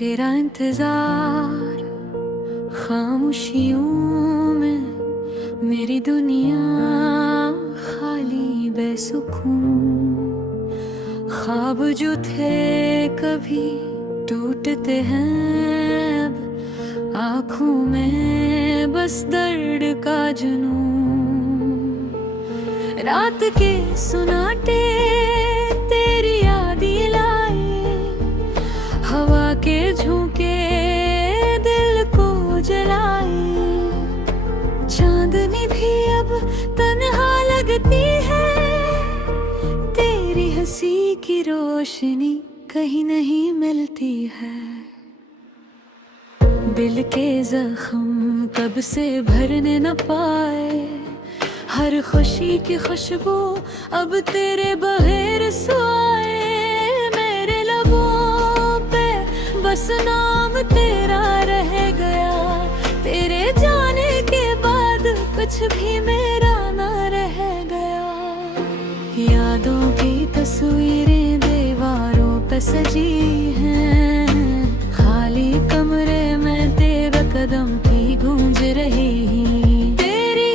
तेरा इंतजार खामोशियों में, मेरी दुनिया खाली बेसुकून। ख्वाब जो थे कभी टूटते हैं अब, आँखों में बस दर्द का जुनून। रात के सुनाटे तेरी याद लाए, हवा के झोंके दिल को जलाए। चांदनी भी अब तन्हा लगती है, तेरी हंसी की रोशनी कहीं नहीं मिलती है। दिल के जख्म कब से भरने न पाए, हर खुशी की खुशबू अब तेरे बगैर सुआए। मेरे लबों पे बस नाम तेरा रह गया, तेरे जाने के बाद कुछ भी मेरा ना रह गया। यादों की तस्वीरें दीवारों पे सजी हैं, खाली कमरे में तेरे कदम की गूंज रही। तेरी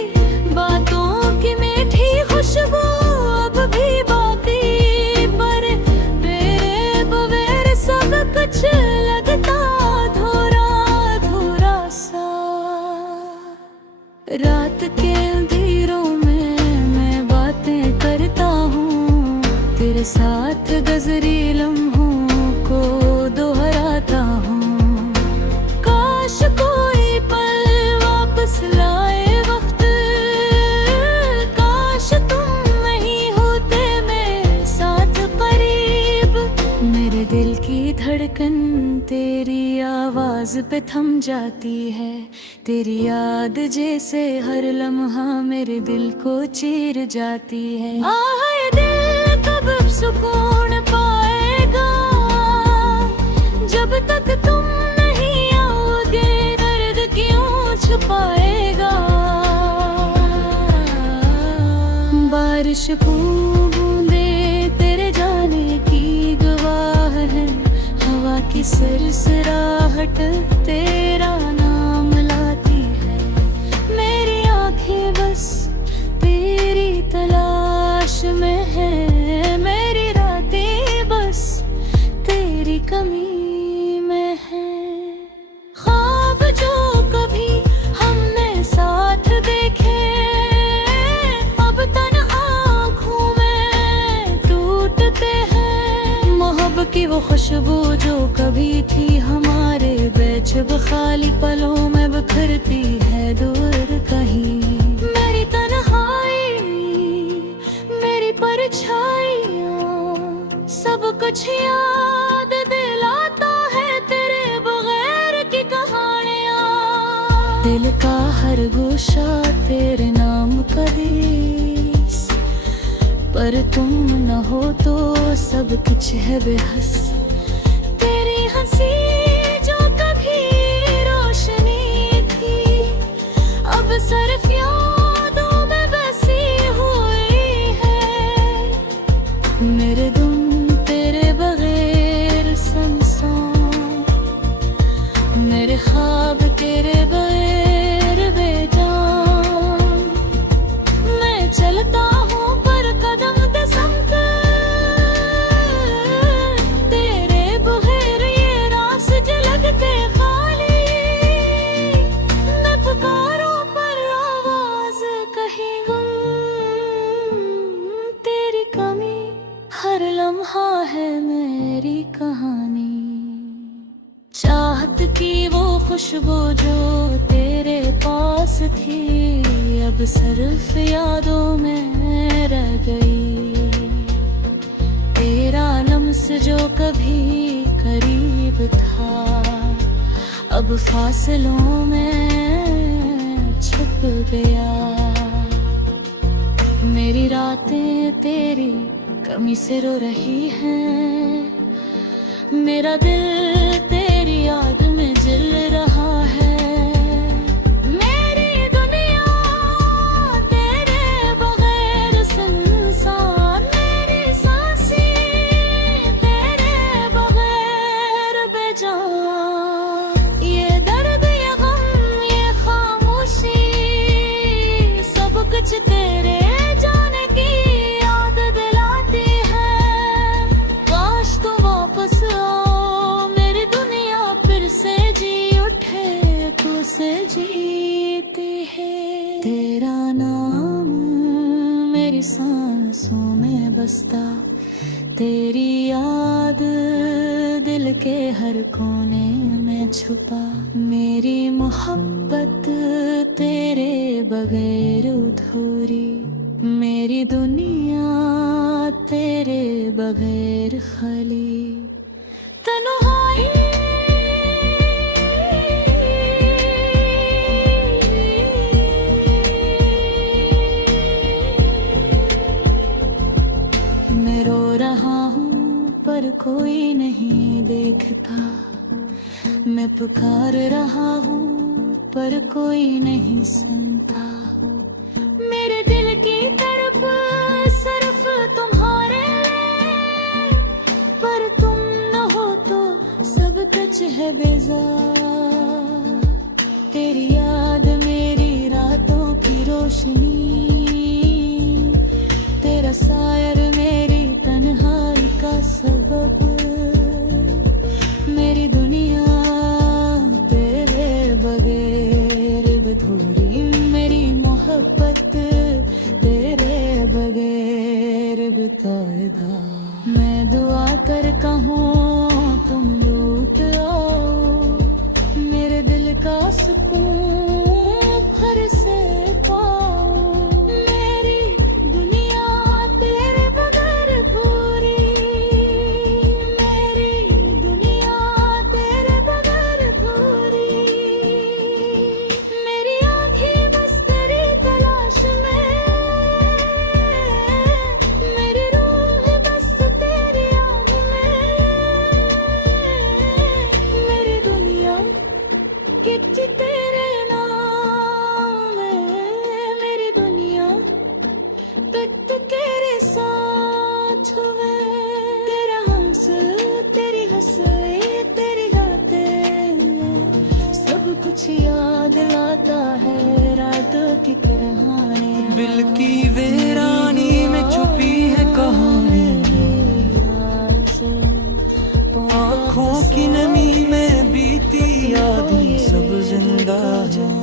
बातों की मीठी खुशबू अब भी बाकी, पर मेरे बगैर सब कुछ लगता अधूरा अधूरा सा। रात के अंधेरों में मैं बातें करता हूँ, तेरे साथ गुज़री लम्हों को दोहराता हूँ। काश कोई पल वापस लाए वक्त, काश तुम नहीं होते मेरे साथ करीब। मेरे दिल की धड़कन तेरी आवाज पे थम जाती है, तेरी याद जैसे हर लम्हा मेरे दिल को चीर जाती है। आए दिल कब सुकून पाएगा, जब तक तुम नहीं आओगे दर्द क्यों छुपाएगा। बारिश बूंदे तेरे जाने की गवाह है, हवा की सरसराहट तेरा नाम लाती है। मेरी आंखें बस तेरी तलाश में है, मेरी रातें बस तेरी कमी में है। ख्वाब जो कभी हमने साथ देखे अब तन आँखों में टूटते हैं। मोहब्बत की वो खुशबू जो कभी थी हमारे बेचब, खाली पलों में बिखरती है दूर कहीं। मेरी तन्हाई मेरी परछाइयाँ सब कुछ याद दिलाता है तेरे बगैर की कहानियाँ। दिल का हर गोशा तेरे नाम का देश, पर तुम न हो तो सब कुछ है बेहस। तेरी हंसी जो कभी रोशनी थी अब सिर्फ यादों में बसी हुई है। मेरे दिल तेरे बगैर सुनसान, मेरे ख्वाब तेरे बगैर बेजान। मैं चलता हूँ पर कदम दे संग, तेरे बगैर ये रास्ते लगते खाली। मैं पुकारूं पर आवाज कहीं गुम, तेरी कमी हर लम्हा है मेरी कहानी। चाहत की वो खुशबू जो तेरे पास थी अब सिर्फ यादों में रह गई। तेरा लम्स जो कभी करीब था अब फासलों में छुप गया। मेरी रातें तेरी कमी से रो रही हैं, मेरा दिल तेरी याद में जल रहा है। मेरी दुनिया तेरे बगैर सुनसान, मेरी सांसें तेरे बगैर बेजान। तेरा नाम मेरी सांसों में बसता, तेरी याद दिल के हर कोने में छुपा। मेरी मोहब्बत तेरे बगैर अधूरी, मेरी दुनिया तेरे बगैर खाली। तन्हाई मैं रो रहा हूँ पर कोई नहीं देखता, मैं पुकार रहा हूँ पर कोई नहीं सुनता। मेरे दिल की तड़प सिर्फ तुम्हारे लिए, पर तुम न हो तो सब कुछ है बेजार। तेरी याद मेरी रातों की रोशनी, तेरा शायर मेरी तन्हाई का सबब। मेरी दुनिया तेरे बगैर अधूरी, मेरी मोहब्बत तेरे बगैर बेकायदा। मैं दुआ कर कहूँ तुम लूट आओ, मेरे दिल का सुकून फिर से पाओ। मेरी दुनिया तेरे बगैर अधूरी, मेरी दुनिया तेरे बगैर अधूरी। मेरी आँखें बस तेरी तलाश में, मेरी रूह बस तेरी याद में। मेरी दुनिया कितनी तेरे नाम है, मेरी दुनिया तक तेरे साथ हुए। तेरा हंस तेरी हंसी तेरी बातें, सब कुछ याद लाता है रातों की कहानियाँ। दिल की वीरानी में छुपी है कहानी, आँखों की नमी में बीती यादें सब जिंदा है।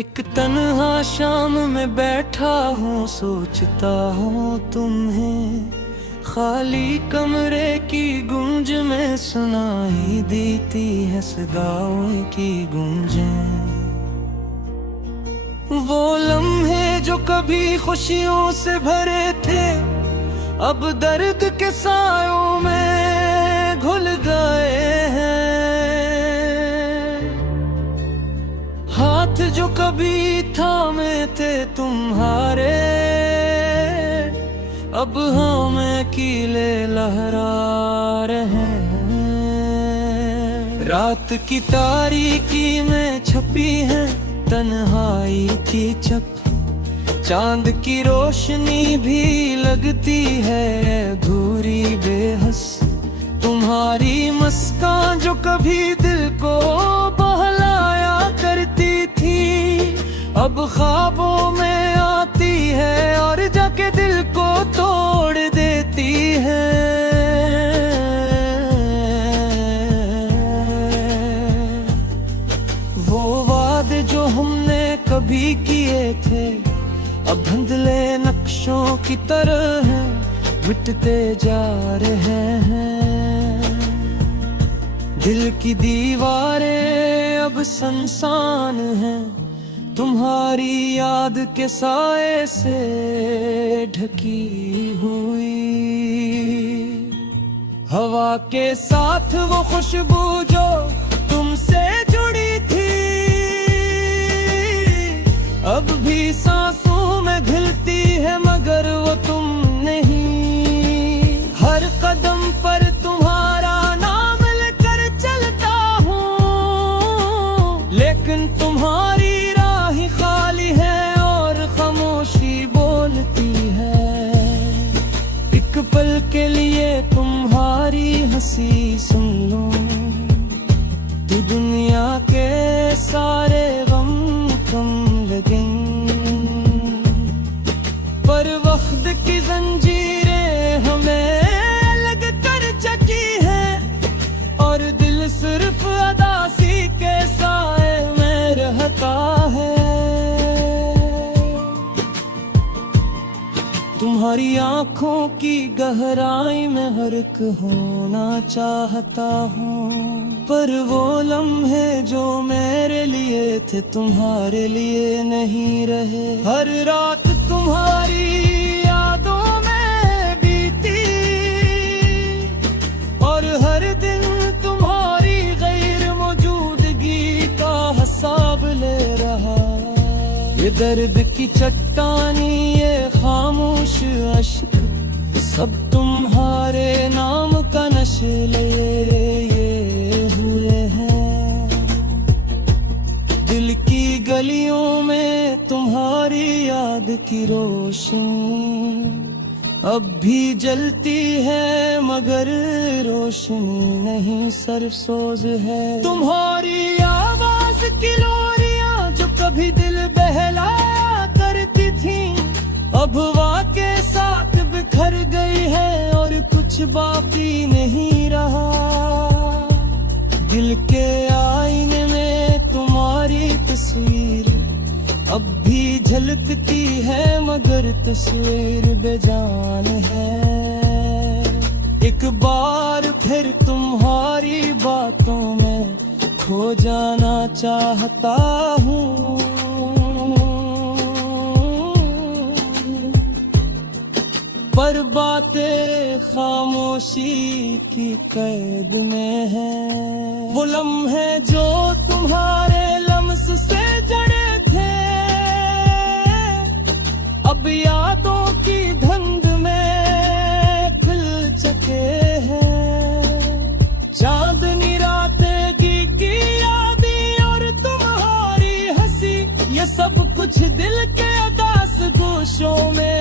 एक तन्हा शाम में बैठा हूँ सोचता हूँ तुम्हें, खाली कमरे की गूंज में सुनाई देती है सदाओं की गूंजें। वो लम्हे जो कभी खुशियों से भरे थे, अब दर्द के सायों में घुल गए हैं। हाथ जो कभी थामे थे तुम्हारे, अब हमें कीले लहरा रहे हैं। रात की तारीकी में छपी है तन्हाई की छप, चांद की रोशनी भी लगती है अधूरी बेहस। तुम्हारी मुस्कान जो कभी दिल को बहलाया करती थी, अब ख्वाबों में आती है और जाके दिल को तोड़ देती है। वो वादे जो हमने कभी किए थे, अब धुंधले नक्शों की तरह हैं, मिटते जा रहे हैं। दिल की दीवारें अब सुनसान हैं, तुम्हारी याद के साए से ढकी हुई। हवा के साथ वो खुशबू जो तुमसे जुड़ी थी, अब भी सांसों में घुलती है मगर वो तुम नहीं। हर कदम पर तुम्हारा नाम लेकर चलता हूँ, लेकिन तुम्हारी राह खाली है और खामोशी बोलती है। एक पल के लिए तुम्हारी हंसी सुन लो, तू दुनिया के सारे गम कम लगें। पर वक्त की जंजीरें हमें अलग कर चकी है, और दिल सिर्फ अदासी के साए में रहता तुम्हारी आंखों की गहराई में हर्क होना चाहता हूँ, पर वो लम्हे जो मेरे लिए थे तुम्हारे लिए नहीं रहे। हर रात तुम्हारी यादों में बीती और हर दिन तुम्हारी गैर मौजूदगी का हिसाब ले रहा। ये दर्द की चट्टानी, ये खामोश अश्क, सब तुम्हारे नाम का नशे ये हुए हैं। दिल की गलियों में तुम्हारी याद की रोशनी अब भी जलती है, मगर रोशनी नहीं सरसोज है। तुम्हारी आवाज की लोरियां जो कभी दिल बहलाया करती थी, अब हवा के साथ बिखर गई है और कुछ बाकी नहीं रहा। दिल के आईने में तुम्हारी तस्वीर अब भी झलकती है, मगर तस्वीर बेजान है। एक बार फिर तुम्हारी बातों में खो जाना चाहता हूँ, पर बातें खामोशी की कैद में है। वो लम्हे जो तुम्हारे लम्स से जड़े थे, अब यादों की धुंध में खिल चुके हैं। चांदनी रातें की यादी और तुम्हारी हंसी, ये सब कुछ दिल के उदास गोशों में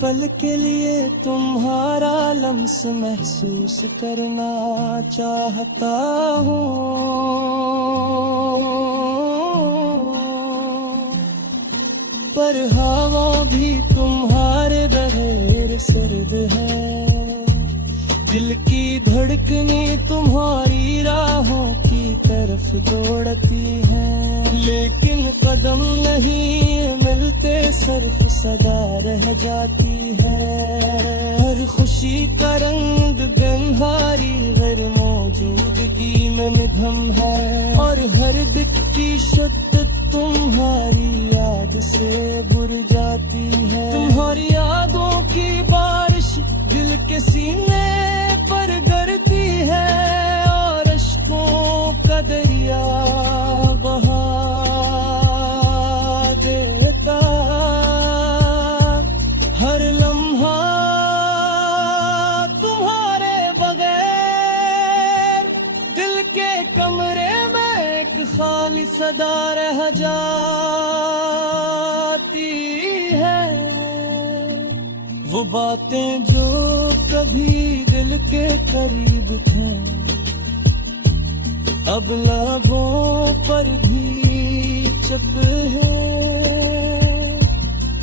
पल के लिए तुम्हारा लम्स महसूस करना चाहता हूँ, पर हवा भी तुम्हारे बगैर सर्द है। दिल की धड़कनी तुम्हारी राहों की तरफ दौड़ती है, लेकिन कदम नहीं मिलते, सिर्फ सदा रह जाती है। हर खुशी का रंग गंधारी गैर मौजूदगी में निधम है, और हर दिल की शिद्दत तुम्हारी याद से बुर जाती है। तुम्हारी यादों की बारिश दिल के सीने पर गिरती है, और अश्कों का दरिया बहा देता। हर लम्हा तुम्हारे बगैर दिल के कमरे में एक खाली सदा रह जाती है। वो बातें जो कभी दिल के करीब थे, अब लबों पर भी चुप है।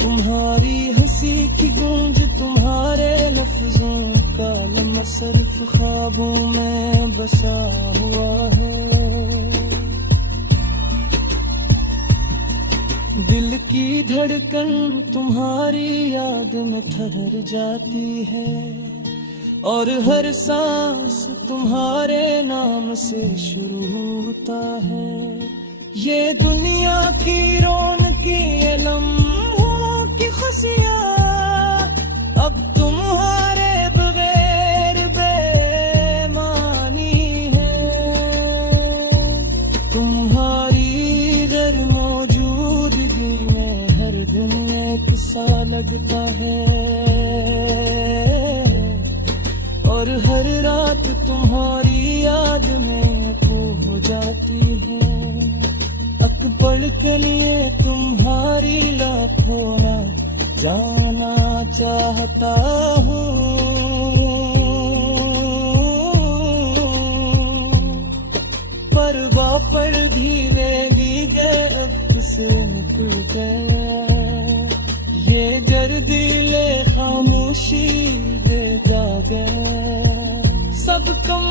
तुम्हारी हंसी की गूंज, तुम्हारे लफ्जों का लम्हा सिर्फ ख्वाबों में बसा हुआ है। दिल की धड़कन तुम्हारी याद में ठहर जाती है, और हर सांस तुम्हारे नाम से शुरू होता है। ये दुनिया की रौनकी, ये लम्हों की खुशियाँ अब तुम्हारे बगैर बेमानी है। तुम्हारी गैर मौजूदगी में हर दिन एक सा लगता है, और हर रात तुम्हारी याद में खो हो जाती है। अकबर के लिए तुम्हारी लाखों में जाना चाहता हूँ, पर वापर धीरे गए अब से निकल गए। ये जर्दीले खामोशी दे जा गए, सब कम